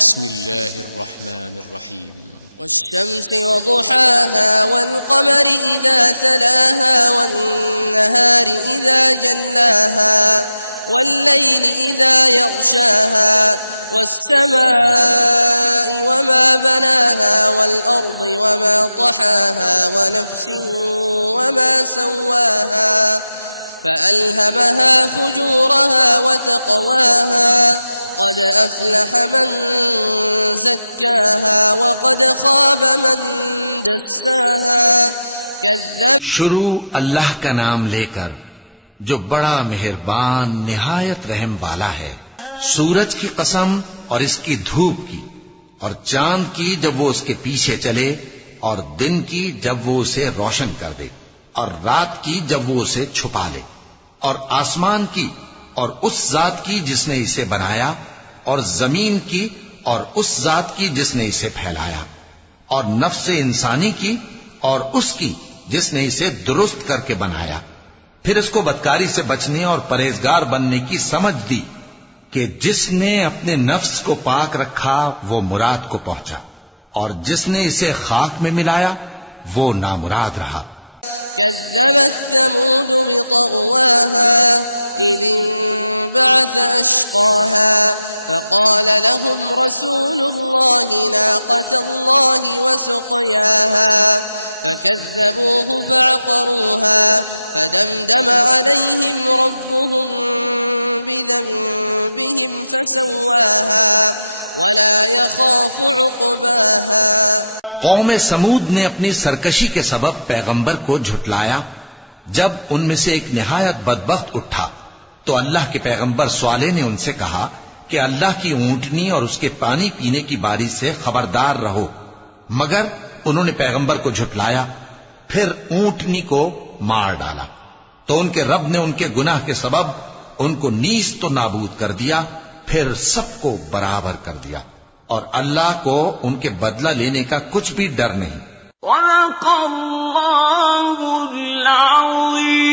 بسم الله الرحمن الرحيم والشمس وضحاها والقمر إذا تلاها والنهار إذا جلاها والليل إذا يغشاها والسماء وما بناها والأرض وما طحاها ونفس وما سواها فألهمها فجورها وتقواها قد أفلح من زكاها وقد خاب من دساها كذب. شروع اللہ کا نام لے کر جو بڑا مہربان نہایت رحم والا ہے. سورج کی قسم اور اس کی دھوپ کی، اور چاند کی جب وہ اس کے پیچھے چلے، اور دن کی جب وہ اسے روشن کر دے، اور رات کی جب وہ اسے چھپا لے، اور آسمان کی اور اس ذات کی جس نے اسے بنایا، اور زمین کی اور اس ذات کی جس نے اسے پھیلایا، اور نفس انسانی کی اور اس کی جس نے اسے درست کر کے بنایا. پھر اس کو بدکاری سے بچنے اور پرہیزگار بننے کی سمجھ دی کہ جس نے اپنے نفس کو پاک رکھا وہ مراد کو پہنچا، اور جس نے اسے خاک میں ملایا وہ نامراد رہا. كذبت ثمود بطغواها إذ انبعث أشقاها فقال لهم رسول الله ناقة الله وسقياها فكذبوه فعقروها فدمدم عليهم ربهم بذنبهم فسواها ولا يخاف عقباها. قوم سمود نے اپنی سرکشی کے سبب پیغمبر کو جھٹلایا. جب ان میں سے ایک نہایت بدبخت اٹھا تو اللہ کے پیغمبر صالح نے ان سے کہا کہ اللہ کی اونٹنی اور اس کے پانی پینے کی باری سے خبردار رہو. مگر انہوں نے پیغمبر کو جھٹلایا، پھر اونٹنی کو مار ڈالا تو ان کے رب نے ان کے گناہ کے سبب ان کو نیز تو نابود کر دیا، پھر سب کو برابر کر دیا، اور اللہ کو ان کے بدلہ لینے کا کچھ بھی ڈر نہیں. وَلَقَ اللَّهُ الْعَظِيمُ.